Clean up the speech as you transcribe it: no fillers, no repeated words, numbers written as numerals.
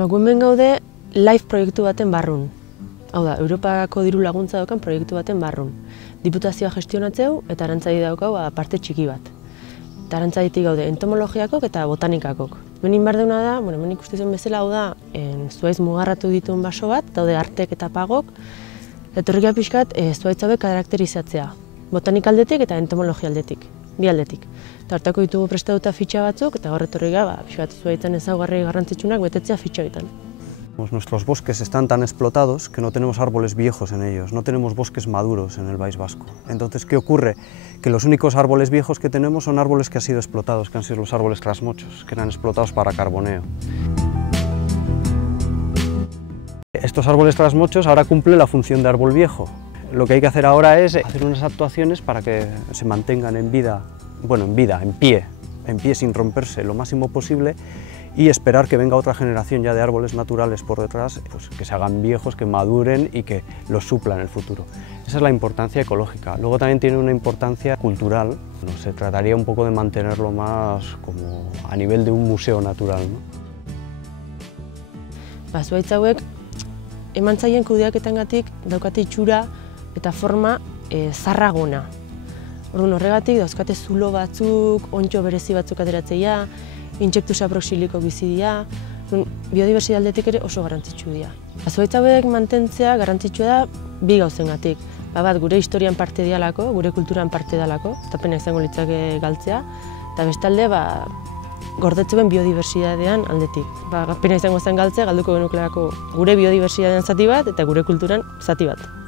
Bueno, hemen gaude LIFE proiektu baten barrun. Hau da, Europako diru laguntza daukan proiektu baten barrun. Diputazioa gestionatzeu eta arantzadi daukau parte txiki bat. Eta arantzaditik gaude entomologiakok eta botanikakok. Menin bardeuna da, hemen ikusten bezala hau da, zuhaitz mugarratu dituen baso bat, daude artek eta pagok, eta etorrika pixkat zuhaitz hauek karakterizatzea. Botanik aldetik eta entomologia aldetik, bi aldetik. Eta hartako ditugu prestatuta fitxa batzuk, eta horretorrika pixkat zuhaitzen ezaugarri garrantzitsunak betetzea fitxa egiten. Nuestros bosques están tan explotados que no tenemos árboles viejos en ellos, no tenemos bosques maduros en el País Vasco. Entonces, ¿qué ocurre? Que los únicos árboles viejos que tenemos son árboles que han sido explotados, que han sido los árboles trasmochos, que eran explotados para carboneo. Estos árboles trasmochos ahora cumplen la función de árbol viejo. Lo que hay que hacer ahora es hacer unas actuaciones para que se mantengan en vida, en pie sin romperse lo máximo posible, y esperar que venga otra generación ya de árboles naturales por detrás, pues, que se hagan viejos, que maduren y que los suplan en el futuro. Esa es la importancia ecológica. Luego también tiene una importancia cultural. Se trataría un poco de mantenerlo más como a nivel de un museo natural, ¿no? Zuhaitz hauek eman zaien kudeaketangatik daukate itxura eta forma zarragona. Orduan horregatik dauzkate zulo batzuk, ontxo berezi batzuk ateratzeia, intsektusa proxiliko bizi dira, biodibertsidadetik ere oso garrantzitsu dira. Zuhaitz hauek mantentzea garrantzitsua da bi gauzengatik. Bat, gure historian parte dialako, gure kulturan parte dalako, eta pena izango litzake galtzea, eta bestalde gordetzen biodibertsidadean aldetik. Pena izango zen galtzea, galduko genukeelako gure biodibertsidadean zati bat eta gure kulturan zati bat.